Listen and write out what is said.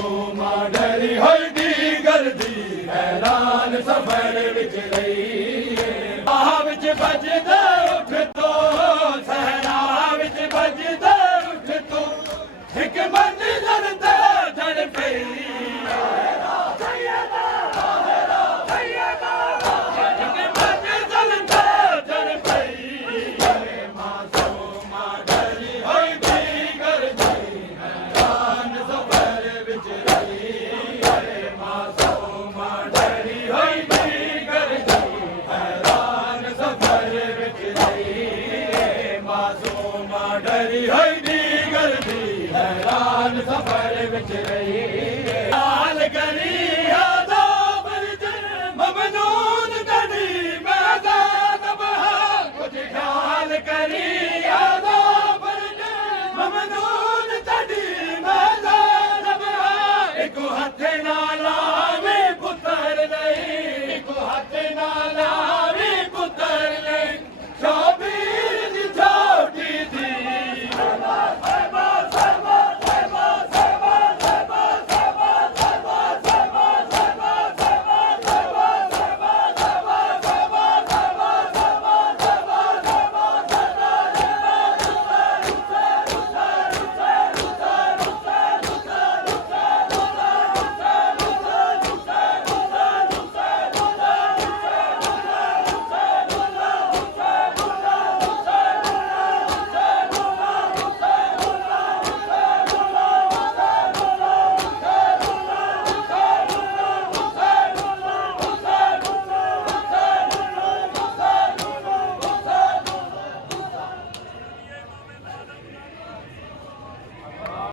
ਮਾਸੂਮਾ ਡਰੀ ਹੋਈ ਦੀਗਰ ਦੀ ਹੈਰਾਨ ਸਫਰ ਵਿੱਚ ਰਹੀ ਬਾਹ ਵਿੱਚ ਵੱਜਦਾ ਉੱਠ ਤੋਂ ਸਹਰਾ ਵਿੱਚ ਵੱਜਦਾ ਉੱਠ ਤੋਂ ਇੱਕ ਮੰਜ਼ਿਲ ਤੇ ਚੜ ਪਈ ਡਰੀ ਹੋਈ ਦੀਗਰ ਦੀ ਹੈਰਾਨ ਸਫਰ ਵਿੱਚ ਰਹੀ ਹਾਲ ਕਰੀ ਆਦੋ ਬਰਜਨ ਮਮਨੂਨ ਕਦੀ ਮੈਦਾਨ ਬਹਾ ਕੁਝ ਖਿਆਲ ਕਰੀ ਆਦੋ ਬਰਜਨ ਮਮਨੂਨ ਕਦੀ ਮੈਦਾਨ ਬਹਾ ਇੱਕੋ ਹੱਥ ਨਾਲ ਆਵੇ ਪੁੱਤਰ ਨਹੀਂ ਇੱਕੋ ਹੱਥ ਨਾਲ